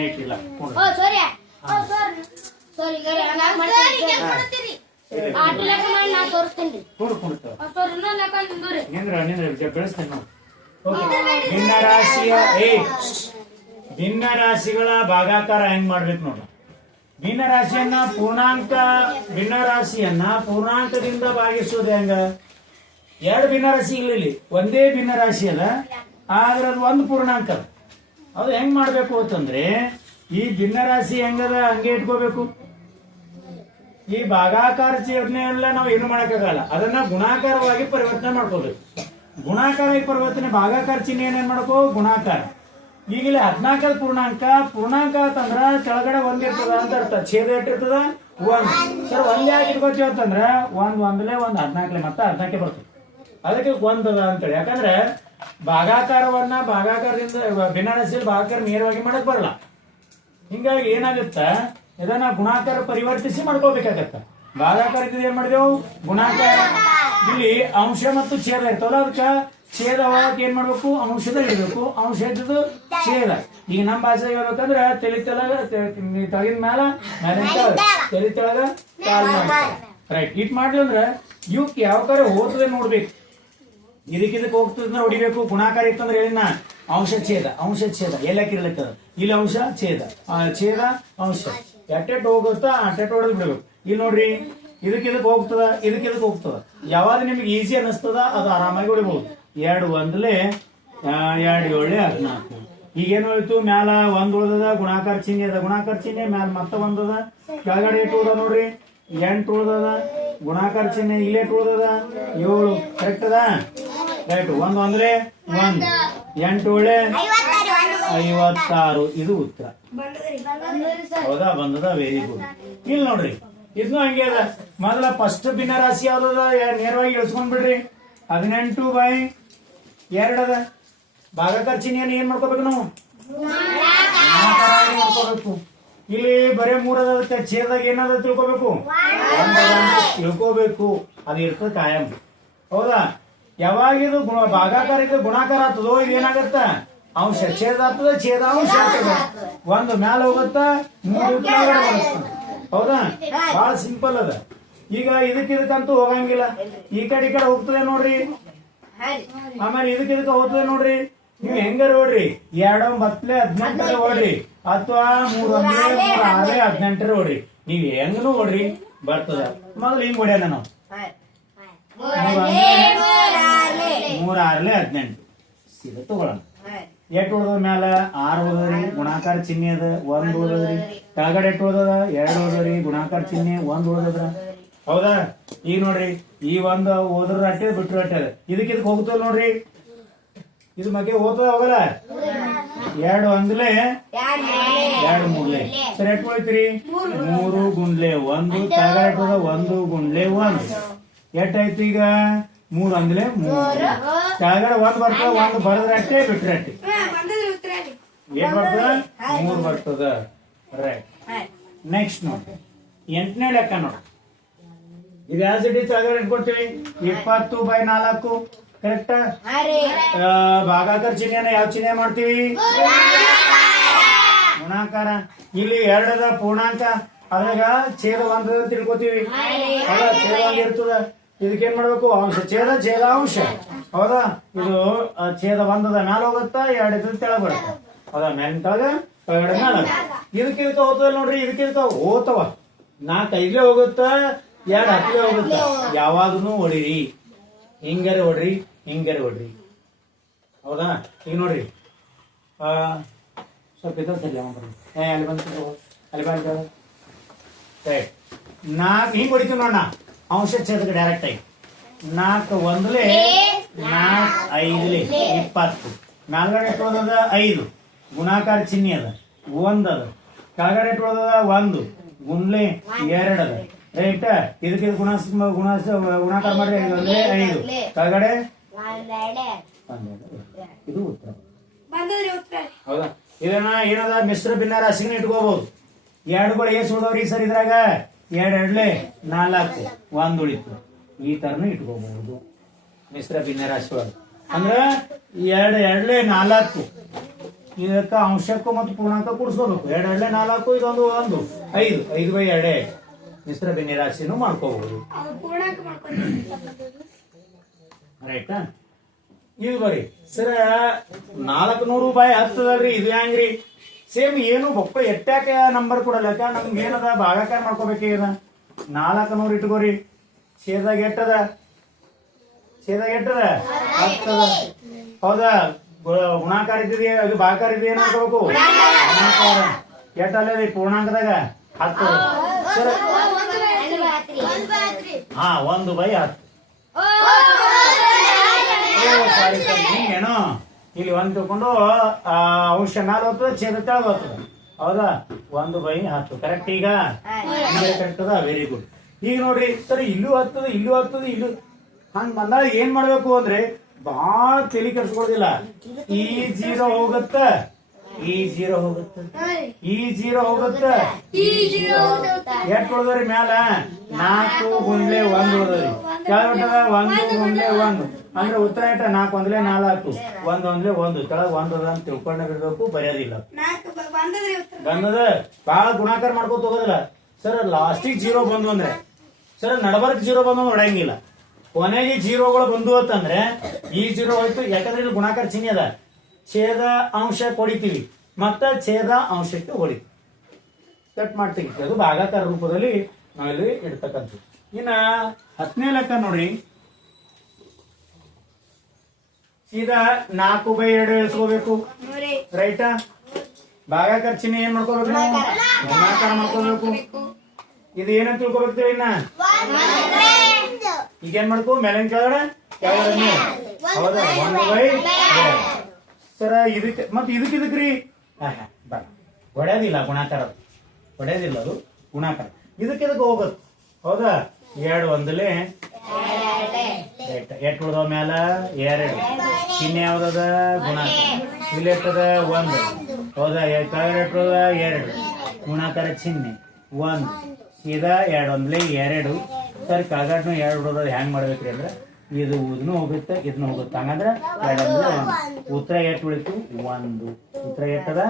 ಇಟ್ಟಿಲ್ಲ ಭಿನ್ನ ರಾಶಿಯ ಭಿನ್ನ ರಾಶಿಗಳ ಭಾಗಾಕಾರ ಹೆಂಗ್ ಮಾಡ್ಬೇಕು ನೋಡ ಭಿನ್ನ ರಾಶಿಯನ್ನ ಪೂರ್ಣಾಂಕ ಭಿನ್ನ ರಾಶಿಯನ್ನ ಪೂರ್ಣಾಂಕದಿಂದ ಭಾಗಿಸೋದು ಹೆಂಗ? ಎರಡು ಭಿನ್ನ ರಾಶಿಗಳಲ್ಲಿ ಒಂದೇ ಭಿನ್ನ ರಾಶಿ ಅಲ್ಲ, ಆದ್ರೆ ಅದು ಒಂದು ಪೂರ್ಣಾಂಕ. ಅದು ಹೆಂಗ್ ಮಾಡ್ಬೇಕು ಅಂತಂದ್ರೆ, ಈ ಭಿನ್ನ ರಾಶಿ ಹೆಂಗದ ಹಂಗೆ ಇಟ್ಕೋಬೇಕು. ಈ ಭಾಗಾಕಾರ ಚಿಹ್ನೆಯೆಲ್ಲ ನಾವು ಏನು ಮಾಡಕ್ಕಾಗಲ್ಲ, ಅದನ್ನ ಗುಣಾಕಾರವಾಗಿ ಪರಿವರ್ತನೆ ಮಾಡ್ಕೋಬೇಕು. ಗುಣಾಕಾರವಾಗಿ ಪರಿವರ್ತನೆ, ಭಾಗಾಕಾರ ಚಿಹ್ನೆ ಏನೇನ್ ಮಾಡ್ಕೋ? ಗುಣಾಕಾರ. ಈಗಲೇ ಹದಿನಾಲ್ಕದ ಪೂರ್ಣಾಂಕ ಪೂರ್ಣಾಂಕ ಅಂತಂದ್ರ ಕೆಳಗಡೆ ಒಂದ್ ಇರ್ತದ ಅಂತ ಅರ್ಥ. ಛೇದ ಎಷ್ಟಿರ್ತದ ಒಂದ್. ಸರ್, ಒಂದ್ ಇಟ್ಕೋತೀವಿ ಅಂತಂದ್ರ ಒಂದ್, ಒಂದ್ಲೆ ಒಂದ್, ಹದಿನಾಲ್ಕಲೆ ಮತ್ತ ಹದಿನಾಲ್ಕೆ ಬರ್ತದೆ. ಅದಕ್ಕೆ ಒಂದದ ಅಂತೇಳಿ. ಯಾಕಂದ್ರೆ ಭಾಗಾಕಾರವನ್ನ ಭಾಗಾಕಾರದಿಂದ ಭಿನ್ನರಾಶಿಯಲ್ಲಿ ಭಾಗಾಕಾರ ನೇರವಾಗಿ ಮಾಡಕ್ ಬರಲ್ಲ. ಹಿಂಗಾಗಿ ಏನಾಗುತ್ತ? ಇದನ್ನ ಗುಣಾಕಾರ ಪರಿವರ್ತಿಸಿ ಮಾಡ್ಕೋಬೇಕಾಗತ್ತ. ಭಾಗಾಕಾರದಿಂದ ಏನ್ ಮಾಡಿದೆವು? ಗುಣಾಕಾರ. ಇಲ್ಲಿ ಅಂಶ ಮತ್ತು ಛೇದ ಇರ್ತಾವಲ್ಲ, ಅದಕ್ಕ ಛೇದ ಒಳಗೆ ಏನ್ ಮಾಡ್ಬೇಕು? ಅಂಶದ ಇಡಬೇಕು ಅಂಶ ಇದ್ದದ್ದು ಛೇದ. ಈಗ ನಮ್ಮ ಭಾಷೆ ಹೇಳ್ಬೇಕಂದ್ರ ತಲೆ ತೆಳಗ ತಗಿನ ಮ್ಯಾಲ ತಲೆ ತೆಳಗ ರೈಟ್ ಇಟ್ ಮಾಡ್ಲಿ ಅಂದ್ರ ಇವಕ್ಕೆ ಯಾವ ಕಡೆ ಹೋಗ್ತದೆ ನೋಡ್ಬೇಕು. ಇದಕ್ಕೆ ಇದಕ್ಕೆ ಹೋಗ್ತದಂದ್ರೆ ಹೊಡಿಬೇಕು. ಗುಣಾಕಾರ ಇತ್ತಂದ್ರೆ ಹೇಳಿನ ಅಂಶ ಛೇದ ಅಂಶ ಛೇದ. ಎಲ್ಲಕ್ಕೆ ಇರ್ಲಿಕ್ಕದ ಇಲ್ಲಿ ಅಂಶ, ಛೇದ. ಛೇದ, ಅಂಶ. ಎಟ್ಟೆಟ್ ಹೋಗುತ್ತಾ ಅಟ್ಟೆಟ್ ಹೊಡೆದ್ ಬಿಡ್ಬೇಕು. ಇಲ್ಲಿ ನೋಡ್ರಿ ಇದಕ್ಕೆ ಇದಕ್ಕೆ ಹೋಗ್ತದ ಇದಕ್ಕೆ ಇದಕ್ಕೆ ಹೋಗ್ತದ. ಯಾವಾಗ ನಿಮ್ಗೆ ಈಸಿ ಅನಿಸ್ತದ ಅದು ಆರಾಮಾಗಿ ಹೊಡಿಬಹುದು ಎರಡು ಒಂದ್ಲೆ ಎರಡು ಏಳೆ ಹದಿನಾಲ್ಕು. ಈಗೇನು ಹೋಯ್ತು? ಮ್ಯಾಲ ಒಂದ್ ಉಳ್ದದ, ಗುಣಾಕಾರ ಚಿಹ್ನೆ ಅದ. ಗುಣಾಕಾರ ಚಿಹ್ನೆ ಮ್ಯಾಲ ಮತ್ತೆ ಒಂದದ ಕೆಳಗಡೆ ಎಷ್ಟು ಉಳ್ದ ನೋಡ್ರಿ? ಎಂಟು ಉಳ್ದದ. ಗುಣಾಕಾರ ಚಿಹ್ನೆ ಇಲ್ಲೇ ಉಳ್ದದ? ಏಳು. ಕರೆಕ್ಟ್ ಅದ? ರೈಟ್ ಒಂದ್ ಒಂದ್ರೆ ಒಂದ್. ಎಂಟು ಒಳ್ಳೆ ಐವತ್ತಾರು. ಇದು ಉತ್ತರ. ಹೌದಾ? ಬಂದದ? ವೆರಿ ಗುಡ್ ಇಲ್ಲಿ ನೋಡ್ರಿ. ಇದನ್ನು ಹಂಗೆ ಅದ. ಮೊದಲ ಫಸ್ಟ್ ಭಿನ್ನ ರಾಶಿ ಯಾವ್ದದ? ನೇರವಾಗಿ ಇಳಿಸ್ಕೊಂಡ್ ಬಿಡ್ರಿ. ಹದಿನೆಂಟು ಬೈ ಎರಡದ ಭಾಗಕಾರ ಚಿಹ್ನೆಯನ್ನು ಏನ್ ಮಾಡ್ಕೋಬೇಕು ನಾವು? ಮಾಡ್ಕೋಬೇಕು. ಇಲ್ಲಿ ಬರೇ ಮೂರದ ಛೇದಾಗ ಏನದ ತಿಳ್ಕೋಬೇಕು? ತಿಳ್ಕೋಬೇಕು. ಅದು ಇರ್ತದ ಕಾಯಂ. ಹೌದಾ? ಯಾವಾಗ ಇದು ಭಾಗಾಕಾರ ಇದು ಗುಣಾಕಾರ ಆಗ್ತದೋ, ಇದು ಏನಾಗತ್ತ? ಅಂಶ. ಛೇದ ಆಗ್ತದ, ಛೇದ ಅಂಶ ಆಗ್ತದ. ಒಂದು ಮ್ಯಾಲ ಹೋಗುತ್ತ, ಮೂರು ಹೌದಾ? ಬಹಳ ಸಿಂಪಲ್ ಅದ. ಈಗ ಇದಕ್ಕೆ ಇದಕ್ಕಂತೂ ಹೋಗಂಗಿಲ್ಲ. ಈ ಕಡೆ ಈ ಕಡೆ ಹೋಗ್ತದೆ ನೋಡ್ರಿ. ಆಮೇಲೆ ಇದಕ್ ಇದಕ್ಕೆ ಹೋಗ್ತದೆ ನೋಡ್ರಿ? ನೀವು ಹೆಂಗಾರ ನೋಡ್ರಿ ಎರಡು ಒಂಬತ್ತಲೆ ಹದಿನೆಂಟರ ಓಡ್ರಿ ಅಥವಾ ಮೂರ್ ಒಂದ್ರೆ ಮೂರ್ ಆರೇ ಹದಿನೆಂಟರ ಓಡ್ರಿ ನೀವ್ ಹೆಂಗನು ಓಡ್ರಿ ಬರ್ತದ. ಮೊದಲು ಹಿಂಗ್ ಹೊಡ್ಯಾನ ನಾವು ಮೂರ್ ಆರ್ಲೆ ಹದಿನೆಂಟು. ಸಿಗ ತಗೊಳ್ಳೋಣ. ಎಟ್ ಉಳ್ದದ ಮ್ಯಾಲ? ಆರ್ ಉಳ್ದದ್ರಿ ಗುಣಾಕಾರ ಚಿಹ್ನೆ ಅದ. ಒಂದ್ ಉಳ್ದದ್ರಿ ಕೆಳಗಡೆ ಎಟ್ ಉಳ್ದದ? ಎರಡ್ ಉಳ್ದದ್ರಿ ಗುಣಾಕಾರ ಚಿಹ್ನೆ ಒಂದ್ ಉಳ್ದದ್ರ? ಹೌದಾ? ಈಗ ನೋಡ್ರಿ ಈ ಒಂದು ಓದ್ರ ಅಟ್ಟೆ ಬಿಟ್ರು ಅಟ್ಟೆ ಇದಕ್ಕೆ ಇದಕ್ಕೆ ಇದಕ್ ಹೋಗ್ತದ ನೋಡ್ರಿ? ಇದು ಬಗ್ಗೆ ಓದ್ತದ ಹೋಗಲ್ಲ ಎರಡು ಅಂದ್ಲೆ? ಎರಡು ಮೂರ್ಲೆ ಸರಿ ಎಟ್ ಉಳಿತ್ರಿ ಮೂರು ಗುಂಡ್ಲೆ ಒಂದು ಉಳ್ದ ಒಂದು ಗುಂಡ್ಲೆ ಒಂದು. ಎಟ್ಟಾಯ್ತು ಈಗ? ಮೂರು ಅಂದ್ಲೆ ಮೂರು. ಕೆಳಗಡೆ ಒಂದು ಬರ್ತದ ಒಂದು ಬರದ್ರ ಅಟ್ಟೆ ಬಿಟ್ರೆ ಅಟ್ಟೆ. ಏನ್ ಬರ್ತದ? ಮೂರು ಬರ್ತದ. ರೈಟ್ ನೆಕ್ಸ್ಟ್ ನೋಡಿ ಎಂಟನೇ ಲೆಕ್ಕ ನೋಡಿ ಇದು ಸಿಟಿ ಕೆಳಗಡೆ ಇಟ್ಕೊಳ್ತೀವಿ ಇಪ್ಪತ್ತು ಬೈ ನಾಲ್ಕು. ಕರೆಕ್ಟ್ ಭಾಗಾಕಾರ ಚಿಹ್ನೆನ ಯಾವ ಚಿಹ್ನೆ ಮಾಡ್ತೀವಿ? ಗುಣಾಕಾರ. ಇಲ್ಲಿ ಎರಡದ ಪೂರ್ಣಾಂಕ ಅದ್ರಾಗ ಛೇದ ಒಂದ್ ಅಂತ ತಿಳ್ಕೊತೀವಿ. ಹೌದಾ ಛೇದ ಒಂದ್ ಇರ್ತದ ಇದಕ್ಕೇನ್ ಮಾಡ್ಬೇಕು? ಅಂಶ ಛೇದ ಛೇದ ಅಂಶ ಹೌದಾ? ಇದು ಛೇದ ಒಂದದ ಮ್ಯಾಲ ಹೋಗುತ್ತಾ ಎರಡು ಇದ್ರ ತೆಳಗ್ ಬರುತ್ತೆ. ಹೌದಾ? ಮ್ಯಾಲಿನ ತೆಳಗ ಕೆಳಗಡೆ ಮ್ಯಾಲ. ಇದಕ್ಕೆ ಇದಕ್ಕೆ ನೋಡ್ರಿ ಇದಕ್ಕೆ ಇದಕ್ಕೆ ಹೋಗ್ತವ. ನಾಲ್ಕು ಐದ್ಲೆ ಹೋಗುತ್ತಾ ಎರಡು ಹತ್ತಿರ ಹೋಗುತ್ತೆ ಯಾವಾಗನು ಹೊಡಿರಿ ಹಿಂಗಾರೆ ಹೊಡ್ರಿ ಹಿಂಗಾರೆ ಹೊಡ್ರಿ ಹೌದಾ? ಈಗ ನೋಡ್ರಿ. ಸ್ವಲ್ಪ ಇದ್ದ ಸರಿ. ಏ ಅಲ್ಲಿ ಬಂದು ಅಲ್ಲಿ ಬಂದ ರೈಟ್ ನಾಲ್ಕು ಹಿಂಗೆ ಹೊಡಿತೀವಿ ನೋಡ ಅಂಶ ಛೇದಕ್ಕೆ ಡೈರೆಕ್ಟ್ ಆಗಿ. ನಾಲ್ಕು ಒಂದ್ಲೆ ನಾಲ್ಕು ಐದ್ಲೆ ಇಪ್ಪತ್ತು. ನಾಲ್ಕಡೆ ಇಟ್ಟೋದದ ಐದು. ಗುಣಾಕಾರ ಚಿಹ್ನೆ ಅದ. ಒಂದದ ಕೆಳಗಡೆ ಇಟ್ಟೋದದ ಒಂದು. ಗುಂಡ್ಲೆ ಎರಡ್ ರೈಟ್ ಇದಕ್ಕೆ ಇದು ಗುಣಾಸ್ ಗುಣಾಸ್ ಗುಣಾಕಾರ ಮಾಡ್ರಿ ಐದು ಐದು. ಕೆಳಗಡೆ. ಇದು ಉತ್ತರ. ಹೌದಾ? ಇದನ್ನ ಏನದ ಮಿಶ್ರ ಭಿನ್ನ ರಾಶಿನ ಇಟ್ಕೋಬಹುದು ಎರಡುಗಳು ಏಸ್ ಉಳ್ದವ್ರಿ ಸರ್ ಇದ್ರಾಗ? ಎರಡ್ ಎರಡ್ಲೆ ನಾಲ್ಕು. ಒಂದ್ ಉಳಿತು. ಈ ತರನು ಇಟ್ಕೋಬಹುದು ಮಿಶ್ರ ಭಿನ್ನರಾಶಿ ಒಳಗೆ. ಅಂದ್ರ ಎರಡ್ ಎರಡ್ಲೆ ನಾಲ್ಕು. ಇದಕ್ಕ ಅಂಶಕ್ಕೂ ಮತ್ತು ಪೂರ್ಣಾಂಕ ಕೂಡಿಸ್ಕೋಬೇಕು. ಎರಡ್ ಎರಡ್ಲೆ ನಾಲ್ಕು ಇದೊಂದು ಒಂದು. ಐದು. ಐದು ಬೈ ಎರಡೇ. ಮಿಶ್ರ ಭಿನ್ನರಾಶಿನೂ ಮಾಡ್ಕೋಬಹುದು ರೈಟಾ ಇದು ಬರ್ರಿ. ಸರ ನಾಲ್ಕು ನೂರು ರೂಪಾಯಿ ಹತ್ತದಲ್ರಿ ಇದು ಹೆಂಗ್ರಿ? ಸೇಮ್ ಏನು ಬೊಕ್ಕ ಎಟ್ಟಾಕ ನಂಬರ್ ಕೊಡಲ್ಲ ಯಾಕ ನಮ್ಗೆ ಏನದ ಭಾಗಾಕಾರ ಮಾಡ್ಕೋಬೇಕೀಗ ನಾಲ್ಕು ನೂರು ಇಟ್ಕೋರಿ. ಸೇದಾಗ ಎಟ್ಟದ? ಸೇದಾಗ ಎಟ್ಟದ? ಹತ್ತದ. ಹೌದಾ? ಗುಣಾಕಾರ ಇದ್ದಿದೆ ಅದು ಭಾಗಾಕಾರ ಇದೆ ಏನ್ ಮಾಡ್ಕೋಬೇಕು? ಗುಣಾಕಾರ. ಎಟ್ಟಲ್ಲರಿ ಪೂರ್ಣಾಂಕದಾಗ? ಹತ್ತದ ಸರ ಹಾ ಒಂದು ಬೈ ಹತ್ತು ಸಾರಿ ಸರ್ ಹಿಂಗೇನು ಇಲ್ಲಿ ಒಂದು ತಿಳ್ಕೊಂಡು ಅಂಶ ಮ್ಯಾಲ ಹೋಗ್ತದೆ ಛೇದ ತೆಳಗ್ ಹೋಗ್ತದೆ. ಹೌದಾ? ಒಂದು ಬೈ ಹತ್ತು ಕರೆಕ್ಟ್ ಈಗ? ಕರೆಕ್ಟ್ ಅದ? ವೆರಿ ಗುಡ್ ಈಗ ನೋಡ್ರಿ ಸರಿ ಇಲ್ಲೂ ಹತ್ತದ ಇಲ್ಲೂ ಹತ್ತದ ಇಲ್ಲೂ. ಹಂಗ್ ಬಂದಾಗ ಏನ್ ಮಾಡ್ಬೇಕು ಅಂದ್ರೆ ಬಾಳ ತಲೆ ಕೆಡ್ಸ್ಕೊಳೋದಿಲ್ಲ. ಈ ಜೀರೋ ಹೋಗುತ್ತ. ಈ ಜೀರೋ ಹೋಗುತ್ತ. ಈ ಜೀರೋ ಹೋಗುತ್ತ. ಎಷ್ಟು ಉಳ್ದವ್ರಿ ಮ್ಯಾಲ? ನಾಲ್ಕು ಗುಂಡ್ಲೆ ಒಂದ್ ಉಳ್ದವ್ರಿ. ಕೆಳಗಟ್ಟದ ಒಂದು ಗುಂಡ್ಲೆ ಒಂದು. ಅಂದ್ರೆ ಉತ್ತರ ಇಟ್ಟ ನಾಲ್ಕು ಒಂದ್ಲೆ ನಾಲ್ಕು. ಒಂದ್ ಒಂದ್ಲೆ ಒಂದು. ಕೆಳಗ್ ಒಂದು ಅದ ಅಂತ ತಿಳ್ಕೊಂಡಿರ್ಬೇಕು ಬರೆಯೋದಿಲ್ಲ. ಬಂದದ ಬಹಳ ಗುಣಾಕಾರ ಮಾಡ್ಕೋತ ಹೋಗೋದಿಲ್ಲ. ಸರ್ ಲಾಸ್ಟಿಗೆ ಜೀರೋ ಬಂದು ಅಂದ್ರೆ ಸರ್ ನಡಬರ್ಕ್ ಜೀರೋ ಬಂದು ನೋಡಂಗಿಲ್ಲ ಕೊನೆಗೆ ಜೀರೋಗಳು ಬಂದು ಅಂತಂದ್ರೆ ಈ ಜೀರೋ ಹೋಯ್ತು. ಯಾಕಂದ್ರೆ ಇಲ್ಲಿ ಗುಣಾಕಾರ ಚಿಹ್ನೆ ಅದ. ಛೇದ ಅಂಶ ಕೊಡಿತೀವಿ. ಮತ್ತ ಛೇದ ಅಂಶಕ್ಕೆ ಹೊಡಿತೀವಿ ಕಟ್ ಮಾಡ್ತೀವಿ. ಅದು ಭಾಗಾಕಾರ ರೂಪದಲ್ಲಿ ನಾವಿಲ್ಲಿ ಇಡ್ತಕ್ಕಂಥದ್ದು. ಇನ್ನ ಹತ್ತನೇ ಲೆಕ್ಕ ನೋಡಿ. ಸೀದಾ ನಾಲ್ಕು ಬೈ ಎರಡು ಇಳಿಸ್ಕೋಬೇಕು ರೈಟಾ ಭಾಗಾಕಾರ ಚಿಹ್ನೆ ಏನ್ ಮಾಡ್ಕೋಬೇಕು ನಾವು? ಗುಣಾಕಾರ ಮಾಡ್ಕೋಬೇಕು. ಇದು ಏನಂತ ತಿಳ್ಕೊಬೇಕು ತಿಳಿ ಇನ್ನ? ಈಗೇನ್ ಮಾಡ್ಕೋ? ಮೇಲಿನ ಕೆಳಗಡೆ? ಕೆಳಗಡೆ. ಹೌದಾ? ಒಂದು ಬೈ. ಸರ, ಇದಕ್ಕೆ, ಮತ್ತೆ ಇದಕ್ಕೆ ಇದಕ್ಕೆ ರೀ ಬರ ಹೊಡೆಯೋದಿಲ್ಲ ಗುಣಾಕಾರ. ಹೊಡೆಯೋದಿಲ್ಲ ಅದು ಗುಣಾಕಾರ ಇದಕ್ಕೆ ಇದಕ್ಕೆ ಹೋಗುತ್ತೆ ಹೌದಾ? ಎರಡು ಒಂದಲೇ. ಎಟ್ಟು ಉಳ್ದವ ಮ್ಯಾಲ? ಎರಡು. ಚಿಹ್ನೆ ಯಾವ್ದದ? ಗುಣಾಕಾರ ಇಲ್ಲಿ ಎಟ್ಟದ? ಒಂದು. ಹೌದಾ? ಎ- ಎಟ್ಟದ ಎರಡು. ಗುಣಾಕಾರ ಚಿಹ್ನೆ. ಒಂದು. ಸೀದಾ ಎರಡು ಒಂದ್ಲೆ ಎರಡು. ಸರಿ ಕಾಗಾಟ್ನು ಎರಡು ಉಳ್ದದ. ಹ್ಯಾಂಗ್ ಮಾಡ್ಬೇಕ್ರಿ ಅಂದ್ರೆ? ಇದು ಇದನ್ನು ಹೋಗುತ್ತೆ ಇದನ್ನು ಹೋಗುತ್ತೆ. ಹಂಗಂದ್ರೆ ಎರಡಂದ್ರೆ ಉತ್ತರ ಎಷ್ಟು ಉಳಿತು ಒಂದು. ಉತ್ತರ ಎಷ್ಟದ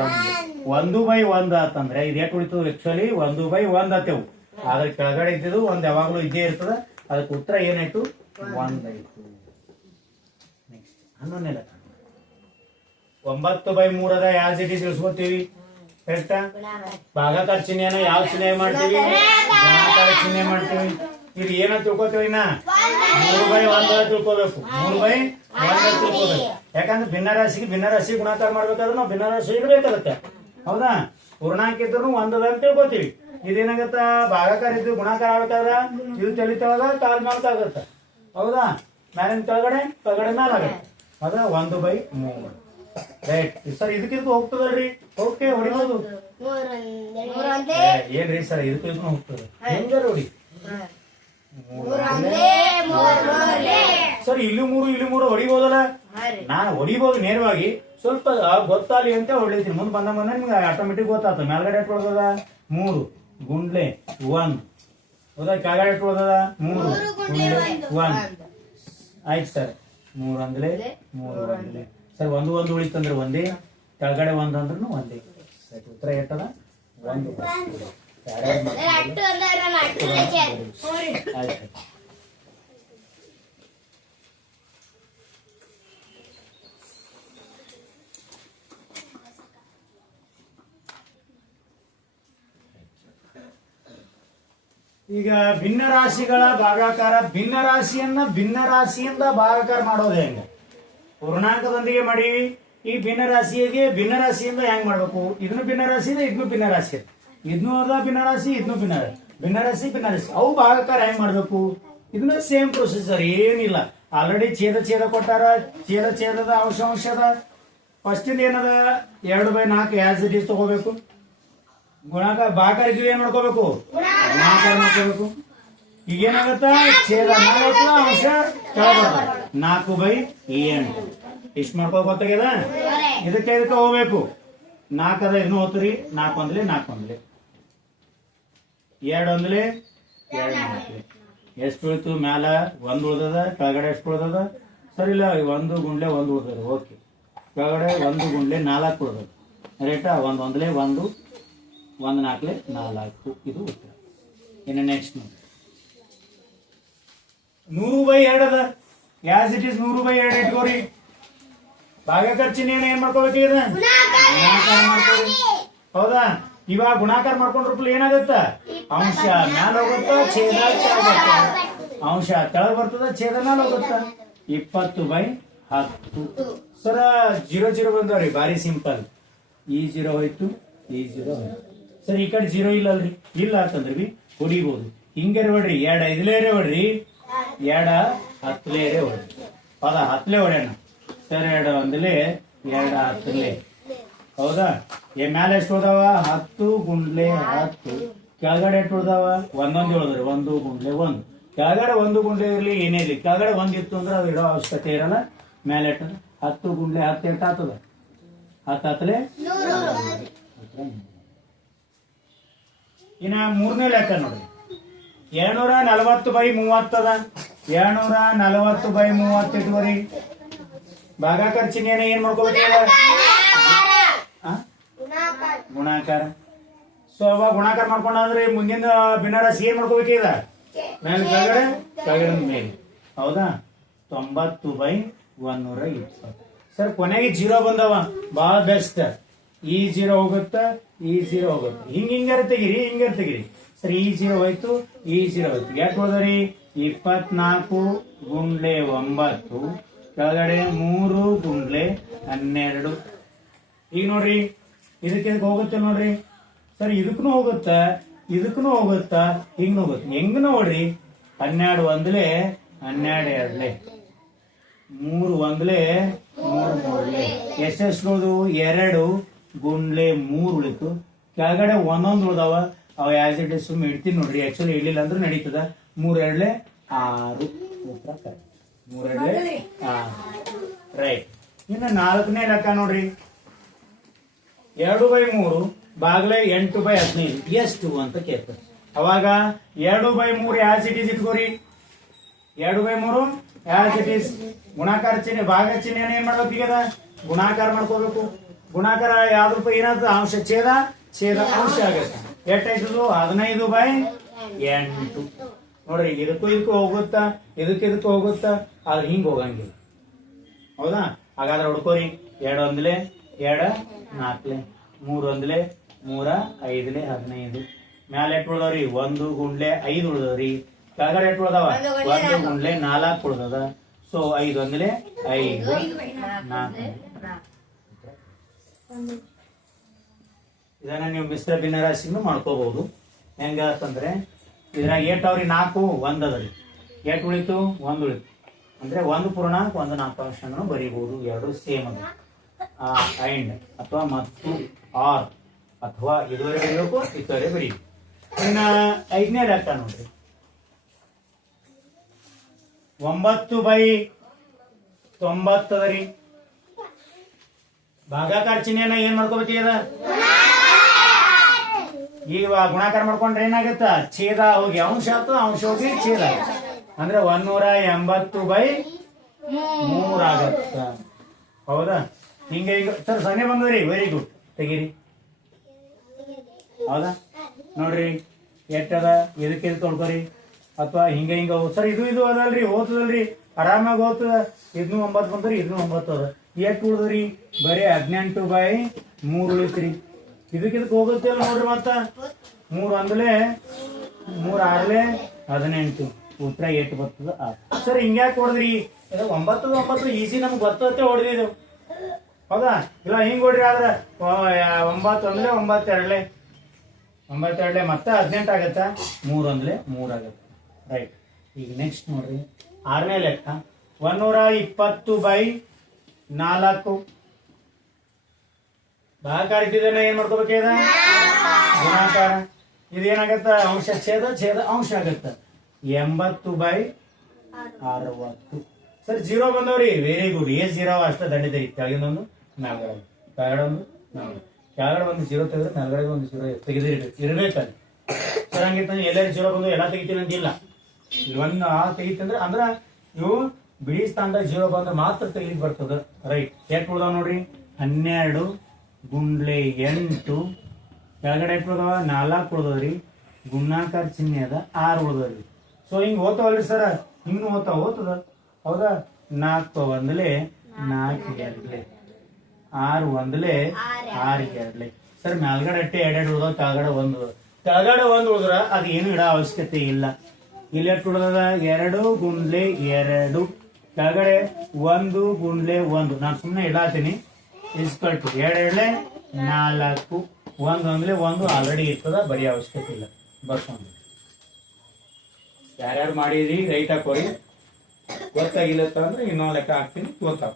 ಒಂದು. ಒಂದು ಬೈ ಒಂದು ಆತಂದ್ರೆ, ಇದು ಎಷ್ಟು ಉಳಿತು ಆಕ್ಚುಲಿ ಒಂದು ಬೈ ಒಂದು ಆತೇವು. ಆದ್ರೆ ಕೆಳಗಡೆ ಇದ್ದಿದ್ದು ಒಂದು ಯಾವಾಗಲೂ ಇದ್ದೇ ಇರ್ತದ. ಅದಕ್ಕೆ ಉತ್ತರ ಏನಾಯ್ತು? ಒಂದ್ ಆಯ್ತು. ನೆಕ್ಸ್ಟ್ ಹನ್ನೊಂದನೇ ಲೆಕ್ಕ ಒಂಬತ್ತು ಬೈ ಮೂರದ ಯಾವ ಸಿಟಿ ತಿಳಿಸ್ಕೊತೀವಿ? ಕರೆಕ್ಟಾ ಭಾಗಾಕಾರ ಚಿಹ್ನೆಯನ್ನು ಯಾವ ಚಿಹ್ನೆ ಮಾಡ್ತೀವಿ? ಗುಣಾಕಾರ ಚಿಹ್ನೆ ಮಾಡ್ತೀವಿ. ಇದು ಏನ ತಿಳ್ಕೊತೀವಿ ಇನ್ನ? ಮೂರು ಬೈ ಒಂದ ತಿಳ್ಕೊಬೇಕು. ಮೂರು ಬೈ ಒಂದ ತಿಳ್ಕೊಬೇಕು. ಯಾಕಂದ್ರೆ ಭಿನ್ನರಾಶಿಗೆ ಭಿನ್ನರಾಶಿ ಗುಣಾಕಾರ ಮಾಡ್ಬೇಕಾದ್ರೆ ನಾವು ಭಿನ್ನರಾಶಿ ಇರ್ಬೇಕಾಗತ್ತೆ ಹೌದಾ? ಪೂರ್ಣಾಂಕ ಇದ್ರು ಒಂದದ ಅಂತ ತಿಳ್ಕೊತೀವಿ. ಇದೇನಾಗತ್ತ? ಭಾಗಾಕಾರ ಇದ್ದು ಗುಣಾಕಾರ ಆಗ್ಬೇಕಾದ್ರ ಇದು ತೆಳಿತವಾಗ ಕಾಲ್ ಮಾಡ್ತಾಗತ್ತ ಆಗತ್ತ. ಹೌದಾ? ಮ್ಯಾಲಿನ ಕೆಳಗಡೆ ಕೆಳಗಡೆ ಮ್ಯಾಲ ಆಗತ್ತೆ ಹೌದಾ? ಒಂದು ಬೈ ಮೂರು. ರೈಟ್. ಸರ್ ಇದಕ್ಕೆ ಇದಕ್ಕೆ ಹೋಗ್ತದಲ್ರಿ? ಓಕೆ ಹೊಡಿಬೋದು? ಏನ್ರಿ ಸರ್ ಇದಕ್ಕೂ ಇದಕ್ಕೂ ಹೋಗ್ತದೆ? ಹೆಂಗಾರ ಹೊಡಿ? ಸರ್ ಇಲ್ಲಿ ಮೂರು ಇಲ್ಲಿ ಮೂರು ಹೊಡಿಬೋದಲ್ಲ? ನಾನು ಹೊಡಿಬೋದು ನೇರವಾಗಿ. ಸ್ವಲ್ಪ ಗೊತ್ತಾಗಲಿ ಅಂತ ಹೊಡಿತೀನಿ. ಮುಂದೆ ಬಂದ ಬಂದ ನಿಮ್ಗೆ ಆಟೋಮೆಟಿಕ್ ಗೊತ್ತಾಗ್ತದೆ. ಮೇಲ್ಗಡೆ ಎಷ್ಟು ಹೊಡೆದದ? ಮೂರು. ಗುಂಡ್ಲೆ ಒನ್ ಹೌದಾ ಕೆಳಗಡೆ ಹೊಡೆದದ? ಮೂರು. ಗುಂಡ್ಲೆ ಒನ್ ಆಯ್ತು ಸರ್. ಮೂರು ಅಂದ್ಲೆ ಮೂರು ಅಂದ್ಲೆ. ಸರ್ ಒಂದು ಒಂದು ಉಳಿತಂದ್ರೆ ಒಂದೇ? ಕೆಳಗಡೆ ಒಂದು ಅಂದ್ರೂ ಒಂದೇ. ಸರಿ ಉತ್ತರ ಎಟ್ಟದ ಒಂದು. ಈಗ ಭಿನ್ನ ರಾಶಿಗಳ ಭಾಗಾಕಾರ ಭಿನ್ನ ರಾಶಿಯನ್ನ ಭಿನ್ನ ರಾಶಿಯಿಂದ ಭಾಗಾಕಾರ ಮಾಡೋದು ಹೆಂಗ? ಪೂರ್ಣಾಂಕದೊಂದಿಗೆ ಮಾಡಿ ಈ ಭಿನ್ನ ರಾಶಿಗೆ ಭಿನ್ನ ರಾಶಿಯಿಂದ ಹೆಂಗ್ ಮಾಡ್ಬೇಕು? ಇದನ್ನು ಭಿನ್ನ ರಾಶಿ ಇದೆ ಇದನ್ನು ಭಿನ್ನ ರಾಶಿ ಇದನ್ನು ಭಿನ್ನ ರಾಶಿ ಇದನ್ನು ಬಿನಾರಸಿ ಬಿನಾರಸಿ ರಾಶಿ ಅವು ಭಾಗಕಾರ ಹೆಂಗ್ ಮಾಡ್ಬೇಕು? ಇದನ್ನ ಸೇಮ್ ಪ್ರೊಸೀಜರ್ ಏನಿಲ್ಲ. ಆಲ್ರೆಡಿ ಛೇದ ಛೇದ ಕೊಟ್ಟಾರ, ಛೇದ ಛೇದದ ಅಂಶ ಅದ. ಫಸ್ಟ್ ಏನದ? ಎರಡು ಬೈ ನಾಲ್ಕು ಆಸ್ ಇಟ್ ಇಸ್ ತಗೋಬೇಕು. ಗುಣಾಕಾರ ಭಾಗಾಕಾರ ಇದ್ವಿ ಏನ್ ಮಾಡ್ಕೋಬೇಕು? ಗುಣಾಕಾರ ಮಾಡ್ಕೋಬೇಕು. ಈಗ ಏನಾಗತ್ತ ಛೇದ ನಾಲ್ಕು ಅಂಶ ಕೆಳಗೆ ನಾಲ್ಕು ಬೈ ಎಂಟು ಇಷ್ಟು ಮಾಡ್ಕೋ ಗೊತ್ತಾಗ್ಯದ? ಇದಕ್ಕೆ ಇದಕ್ಕೆ ಹೋಗ್ಬೇಕು. ನಾಲ್ಕದ ಇದನ್ನ ಹೋಗ್ತೀರಿ. ನಾಲ್ಕು ಒಂದ್ಲೆ ನಾಲ್ಕು ಒಂದ್ಲೆ. ಎರಡು ಒಂದ್ಲೆ ಎರಡು ಎಷ್ಟು ಉಳಿತು ಮ್ಯಾಲ? ಒಂದು ಉಳ್ದದ? ಕೆಳಗಡೆ ಎಷ್ಟು ಉಳ್ದದ? ಸರಿ, ಇಲ್ಲ ಒಂದು ಗುಂಡ್ಲೆ ಒಂದು ಉಳ್ದದ. ಓಕೆ. ಕೆಳಗಡೆ ಒಂದು ಗುಂಡ್ಲೆ ನಾಲ್ಕು ಉಳ್ದದ. ರೇಟಾ ಒಂದು ಒಂದ್ಲೆ ಒಂದು ಒಂದು ನಾಲ್ಕಲೆ ನಾಲ್ಕು. ಇದು ಉತ್ತರ. ಇನ್ನು ನೆಕ್ಸ್ಟ್ ನೋಡಿ. ನೂರು ಬೈ ಎರಡು ಅದ. ಯಾಸ್ ಇಟ್ ಇಸ್ ನೂರು ಬೈ ಎರಡು ಇಟ್ಕೋರಿ. ಭಾಗ ಖರ್ಚಿನ ಏನ್ ಮಾಡ್ಕೋಬೇಕು ಗುಣಾಕಾರ ಮಾಡ್ಕೋರಿ ಹೌದಾ? ಇವಾಗ ಗುಣಾಕಾರ ಮಾಡ್ಕೊಂಡ್ರಪ್ಪ ಏನಾಗತ್ತ? ಅಂಶ ಮ್ಯಾಲ ಹೋಗುತ್ತ, ಛೇದ. ಅಂಶ ಕೆಳಗ್ ಬರ್ತದ, ಛೇದ ಮ್ಯಾಲ ಹೋಗುತ್ತ. ಇಪ್ಪತ್ತು ಬೈ ಹತ್ತು. ಸರ, ಜೀರೋ ಜೀರೋ ಬಂದವ್ರಿ ಬಾರಿ ಸಿಂಪಲ್. ಈ ಜೀರೋ ಹೋಯ್ತು, ಈ ಜೀರೋ ಹೋಯ್ತು. ಸರ್, ಈ ಕಡೆ ಜೀರೋ ಇಲ್ಲ ಅಲ್ರಿ ಇಲ್ಲ ಅಂತಂದ್ರಿ ಬಿ ಹೊಡಿಬಹುದು ಹಿಂಗೆ ಹೊಡ್ರಿ, ಎರಡ ಐದ್ಲೇರೆ ಹೊಡ್ರಿ. ಎರಡ ಹತ್ಲೇರೆ ಹೊಡ್ರಿ. ಪದ ಹತ್ತಲೇ ಹೊಡ್ಯಾಣ ಸರ್, ಎರಡು ಒಂದಲೇ, ಎರಡ ಹತ್ಲೆ ಹೌದಾ? ಏ, ಮ್ಯಾಲೆ ಎಷ್ಟು ಉಳ್ದಾವ ಹತ್ತು ಗುಂಡ್ಲೆ ಹತ್ತು. ಕೆಳಗಡೆ ಎಷ್ಟು ಉಳ್ದಾವ? ಒಂದೊಂದು ಉಳಿದ್ರಿ ಒಂದು ಗುಂಡ್ಲೆ ಒಂದು. ಕೆಳಗಡೆ ಒಂದು ಗುಂಡ್ಲೆ ಇರ್ಲಿ, ಏನೇ ಇರ್ಲಿ. ಕೆಳಗಡೆ ಒಂದ್ ಇತ್ತು ಅಂದ್ರೆ ಅದು ಇಡೋ ಅವಶ್ಯಕತೆ ಇರಲ್ಲ. ಮೇಲೆ ಎಷ್ಟು ಹತ್ತು ಗುಂಡ್ಲೆ ಹತ್ತು ಎಷ್ಟು ಆತದ? ಹತ್ತು ಹತ್ತಲೆ ಇನ್ನ ಮೂರನೇ ಲೆಕ್ಕ ನೋಡ್ರಿ. ಏಳ್ನೂರ ನಲವತ್ತು ಬೈ ಮೂವತ್ತದ ಏಳ್ನೂರ ನಲವತ್ತು ಬೈ ಮೂವತ್ತು ಇಟ್ಕೋರಿ ಭಾಗ ಖರ್ಚಿನ ಏನ್ ಮಾಡ್ಕೋಬೇಕು? ಗುಣಾಕಾರ. ಸೊ ಅವಾಗ ಗುಣಾಕಾರ ಮಾಡ್ಕೊಂಡ್ರೆ ಮುಂದಿನ ಭಿನ್ನರಾಶಿ ಏನ್ ಮಾಡ್ಕೋಬೇಕು ಈಗ? ಮೇಲೆ ಕೆಳಗಡೆ? ಕೆಳಗಡೆ ಮೇಲೆ ಹೌದಾ? ತೊಂಬತ್ತು ಬೈ ಒಂದೂರ ಇಪ್ಪತ್ತು. ಸರ್ ಕೊನೆಗೆ ಜೀರೋ ಬಂದವ. ಬಹಳ ಬೆಸ್ಟ್. ಈ ಜೀರೋ ಹೋಗುತ್ತ? ಈ ಜೀರೋ ಹೋಗುತ್ತೆ? ಹಿಂಗ ಹಿಂಗಾರ ತೆಗಿರಿ? ಹಿಂಗಾರ ತೆಗಿರಿ? ಸರ್ ಈ ಜೀರೋ ಹೋಯ್ತು ಈ ಜೀರೋ ಹೋಯ್ತು. ಯಾಕೆ ಹೋದ್ರಿ? ಇಪ್ಪತ್ನಾಲ್ಕು ಗುಂಡ್ಲೆ ಒಂಬತ್ತು ಕೆಳಗಡೆ ಮೂರು ಗುಂಡ್ಲೆ ಹನ್ನೆರಡು. ಈಗ ನೋಡ್ರಿ. ಇದಕ್ಕೆ ಹೋಗುತ್ತೆ ನೋಡ್ರಿ? ಸರಿ ಇದಕ್ಕೂ ಹೋಗುತ್ತ ಇದಕ್ಕೂ ಹೋಗುತ್ತ ಹಿಂಗ್ ಹೋಗುತ್ತೆ. ಹೆಂಗ್ ನೋಡ್ರಿ? ಹನ್ನೆರಡು ಒಂದ್ಲೆ ಹನ್ನೆರಡು ಎರಡ್ಲೆ. ಮೂರು ಒಂದ್ಲೆ ಮೂರು ಮೂರ್ಲೆ. ಎಷ್ಟೆಷ್ಟು ಎರಡು ಗುಂಡ್ಲೆ ಮೂರು ಉಳಿತು. ಕೆಳಗಡೆ ಒಂದೊಂದು ಉಳ್ದಾವ. ಅವ ಆಸ್ ಇಟ್ ಇಸ್ ಸುಮ್ಮನೆ ಇಡ್ತೀನಿ ನೋಡ್ರಿ. ಆಕ್ಚುಲಿ ಇಡ್ಲಿಲ್ಲ ಅಂದ್ರೆ ನಡೀತದ. ಮೂರೆರಡ್ಲೆ ಆರು. ಉತ್ತರ correct. ಮೂರ್ ಎರಡ್ಲೆ ಆರು. ರೈಟ್ ಇನ್ನು ನಾಲ್ಕನೇ ಲೆಕ್ಕ ನೋಡ್ರಿ. ಎರಡು ಬೈ ಮೂರು ಬಾಗ್ಲೆ ಎಂಟು ಬೈ ಹದಿನೈದು. ಎಷ್ಟು ಅಂತ ಕೇಳ್ತಾರೆ. ಅವಾಗ ಎರಡು ಬೈ ಮೂರು ಇಟ್ ಇಸ್ ಇಟ್ಕೋರಿ. ಎರಡು ಬೈ ಮೂರು ಇಟ್ ಇಸ್ ಗುಣಾಕಾರ ಚಿಹ್ನೆ, ಭಾಗ ಚಿಹ್ನೆ ಏನ್ ಮಾಡ್ಬೇಕು ಈಗ ಗುಣಾಕಾರ ಮಾಡ್ಕೋಬೇಕು. ಗುಣಾಕಾರ ಯಾವ್ದು ರೂಪಾಯಿ ಏನಾದ್ರು ಅಂಶ, ಛೇದ ಛೇದ ಅಂಶ ಆಗತ್ತೆ. ಎಷ್ಟಾಯ್ತದು? ಹದಿನೈದು ಬೈ ಎಂಟು. ನೋಡ್ರಿ, ಇದಕ್ಕೂ ಇದಕ್ಕೂ ಹೋಗುತ್ತಾ, ಇದಕ್ಕೆ ಇದಕ್ಕೂ ಹೋಗುತ್ತಾ, ಆದ್ರೆ ಹಿಂಗ್ ಹೋಗಂಗಿಲ್ಲ. ಹೌದಾ? ಹಾಗಾದ್ರೆ ಹುಡ್ಕೋರಿ, ಎರಡು ಒಂದ್ಲೆ ಎರಡ ನಾಲ್ಕಲೆ ಮೂರ್ ಒಂದ್ಲೆ ಮೂರ ಐದ್ಲೆ ಹದಿನೈದು. ಮ್ಯಾಲೆ ಎಟ್ ಉಳ್ದವ್ರಿ? ಒಂದು ಗುಂಡ್ಲೆ ಐದು ಉಳ್ದವ್ರಿ. ಕೆಳಗಡೆ ಎಟ್ ಉಳ್ದವ? ಒಂದು ಗುಂಡ್ಲೆ ನಾಲ್ಕು. ಉಳ್ದದ. ಸೊ ಐದು ಒಂದ್ಲೆ ಐದು. ನಾಲ್ಕು. ಇದನ್ನ ನೀವು ಮಿಶ್ರ ಭಿನ್ನರಾಶಿನೂ ಮಾಡ್ಕೋಬಹುದು ಹೆಂಗ ಅಂತಂದ್ರೆ ಇದ್ರಾಗ ಏಟ್ ಅವ್ರಿ? ನಾಲ್ಕು ಒಂದದ್ರಿ ಏಟ್ ಉಳಿತು? ಒಂದ್ ಉಳಿತು. ಅಂದ್ರೆ ಒಂದು ಪೂರ್ಣಾಂಕ ಒಂದು ನಾಲ್ಕು ಅಂಶ ಬರೀಬಹುದು ಎರಡು ಸೇಮ್ ಅದ. ಅಂಡ್ ಅಥವಾ ಮತ್ತು ಆರ್ ಅಥವಾ ಇದುವರೆ ಬರೀಬೇಕು ಇದುವರೆ ಬರೀ ಇನ್ನ ಐದನೇ ಲೆಕ್ಕ ನೋಡ್ರಿ. ಒಂಬತ್ತು ಬೈ ತೊಂಬತ್ತದರಿ ಭಾಗಾಕಾರ ಚಿಹ್ನೆಯನ್ನ ಏನ್ ಮಾಡ್ಕೋಬೇಕೀಗ ಈಗ ಗುಣಾಕಾರ ಮಾಡ್ಕೊಂಡ್ರೆ ಏನಾಗತ್ತ? ಛೇದ ಹೋಗಿ, ಅಂಶ ಆತು ಅಂಶ ಹೋಗಿ ಛೇದ ಅಂದ್ರೆ ಒಂದೂರ ಎಂಬತ್ತು ಬೈ ಮೂರ್ ಆಗತ್ತ. ಹೌದಾ? ಹಿಂಗ ಈಗ ಸರ್ ಸೊನ್ನೆ ಬಂದದ್ರಿ. ವೆರಿ ಗುಡ್ ತೆಗೀರಿ. ಹೌದಾ? ನೋಡ್ರಿ, ಎಟ್ಟದ ಇದಕ್ಕೆ ಇದು ತೊಳ್ಕೊರಿ? ಅಥವಾ ಹಿಂಗೆ ಹಿಂಗ ಸರ್, ಇದು ಇದು ಅದಲ್ರಿ ಓದ್ತದಲ್ರಿ ಆರಾಮಾಗಿ ಓದ್ತದ ಇದನ್ನು ಒಂಬತ್ತು ಬಂದ್ರಿ ಇದನ್ನು ಒಂಬತ್ತು ಅದ ಎಷ್ಟು ಉಳಿದ್ರಿ ಬರೀ ಹದಿನೆಂಟು ಬೈ ಮೂರು ಉಳಿತ್ರಿ. ಇದಕ್ಕೆ ಇದಕ್ಕೆ ಹೋಗುತ್ತೆ ನೋಡ್ರಿ ಮತ್ತ? ಮೂರು ಅಂದ್ಲೆ, ಮೂರ್ ಆರ್ಲೆ ಹದಿನೆಂಟು. ಉತ್ತರ ಎಷ್ಟು ಬರ್ತದ? ಸರ್, ಹಿಂಗ್ಯಾಕೆ ಹೊಡೆದ್ರಿ? ಒಂಬತ್ತು ಒಂಬತ್ತು ಈಸಿ ನಮ್ಗೆ ಬರ್ತತೆ ಹೊಡೆದ್ರಿ ಇದು ಹೌದಾ? ಇಲ್ಲ, ಹಿಂಗ್ ಕೊಡ್ರಿ ಆದ್ರ. ಒಂಬತ್ತು ಒಂದ್ಲೆ ಒಂಬತ್ತು ಎರಡ್ಲೆ ಒಂಬತ್ತೆರಡ್ಲೆ ಮತ್ತೆ ಹದಿನೆಂಟು ಆಗತ್ತಾ? ಮೂರು ಅಂದ್ರೆ ಮೂರ್ ಆಗತ್ತೆ. ರೈಟ್. ಈಗ ನೆಕ್ಸ್ಟ್ ನೋಡ್ರಿ. ಆರನೇ ಲೆಕ್ಕ. ಒಂದೂರ ಇಪ್ಪತ್ತು ಬೈ ನಾಲ್ಕು. ಇದ್ದಿದ್ದನ್ನ ಏನ್ ಮಾಡ್ಕೋಬೇಕೇದ ಗುಣಾಕಾರ. ಇದೇನಾಗತ್ತ ಅಂಶ, ಛೇದ ಛೇದ, ಅಂಶ ಆಗತ್ತ. ಎಂಬತ್ತು ಬೈ ಅರವತ್ತು. ಸರ್, ಜೀರೋ ಬಂದವ್ರಿ. ವೆರಿ ಗುಡ್ ಏ, ಜೀರೋ, ಅಷ್ಟ ದಂಡಿದೆ ಕೆಳಗಿನೊಂದು ಮೇಲ್ಗಡೆ ಕೆಳಗಡೆ ಒಂದು ಮೇಲ್ಗಡೆ ಕೆಳಗಡೆ ಒಂದು ಜೀರೋ ತೆಗೆದ್ರೆ ಮೇಲ್ಗಡೆ ಒಂದು ಜೀರೋ ತೆಗೆದಿರಿ ಇರಬೇಕಲ್ಲಿ ಸರ್ ಹಂಗಿತ್ತ ಎಲ್ಲರೂ ಜೀರೋ ಬಂದು ಎಲ್ಲ ತೆಗಿತೀನಿ ಅಂತಿಲ್ಲ ಒಂದು ಆ ತೆಗಿತಂದ್ರೆ, ಅಂದ್ರ ಇವು ಬಿಡಿ ಸ್ಥಾನದಾಗ ಜೀರೋ ಬಂದ್ರೆ ಮಾತ್ರ ತೆಗಿಲಿಕ್ ಬರ್ತದ. ರೈಟ್. ಎಷ್ಟು ಉಳ್ದಾವ ನೋಡ್ರಿ? ಹನ್ನೆರಡು ಗುಂಡ್ಲೆ ಎಂಟು. ಕೆಳಗಡೆ ಎಷ್ಟು ಉಳ್ದಾವ? ನಾಲ್ಕು ಉಳ್ದವ್ರಿ ಗುಣಾಕಾರ ಚಿಹ್ನೆ ಅದ, ಆರು ಉಳ್ದವ್ರಿ ಸೊ ಹಿಂಗ್ ಓದ್ತಾವಲ್ರಿ ಸರ್? ಹಿಂಗ್ ಓದ್ತಾವ ಓದ್ತದ ಹೌದಾ? ನಾಲ್ಕು ಒಂದಲೇ ನಾಲ್ಕು ಎರಡ್ಲೆ ಆರು ಒಂದ್ಲೆ ಆರ್. ಎರಡ್ಲೆ ಸರ್ ಮೇಲ್ಗಡೆ ಅಟ್ಟೆ ಎರಡೆರಡು ಉಳ್ದಾವ ಕೆಳಗಡೆ ಒಂದು. ಕೆಳಗಡೆ ಒಂದು ಉಳಿದ್ರ ಅದು ಏನು ಇಡೋ ಅವಶ್ಯಕತೆ ಇಲ್ಲ. ಇಲ್ಲಿ ಎಷ್ಟು ಉಳ್ದದ ಎರಡು ಗುಂಡ್ಲೆ ಎರಡು ಕೆಳಗಡೆ ಒಂದು ಗುಂಡ್ಲೆ ಒಂದು. ನಾನು ಸುಮ್ಮನೆ ಇಡಾತೀನಿ. ಇಸ್ಕೊಳ್ತು ಎರಡೆರಡ್ಲೆ ನಾಲ್ಕು. ಒಂದು ಅಂದ್ಲೆ ಒಂದು ಆಲ್ರೆಡಿ ಇರ್ತದ ಬರೀ ಅವಶ್ಯಕತೆ ಇಲ್ಲ. ಬರ್ಕೊಂಡು ಯಾರ್ಯಾರು ಮಾಡಿದ್ರಿ ರೈಟ್ ಹಾಕೋರಿ ಗೊತ್ತಾಗಿಲ್ಲ ಅಂದ್ರೆ ಇನ್ನೊಂದು ಲೆಕ್ಕ ಹಾಕ್ತೀನಿ ಗೊತ್ತಾಗ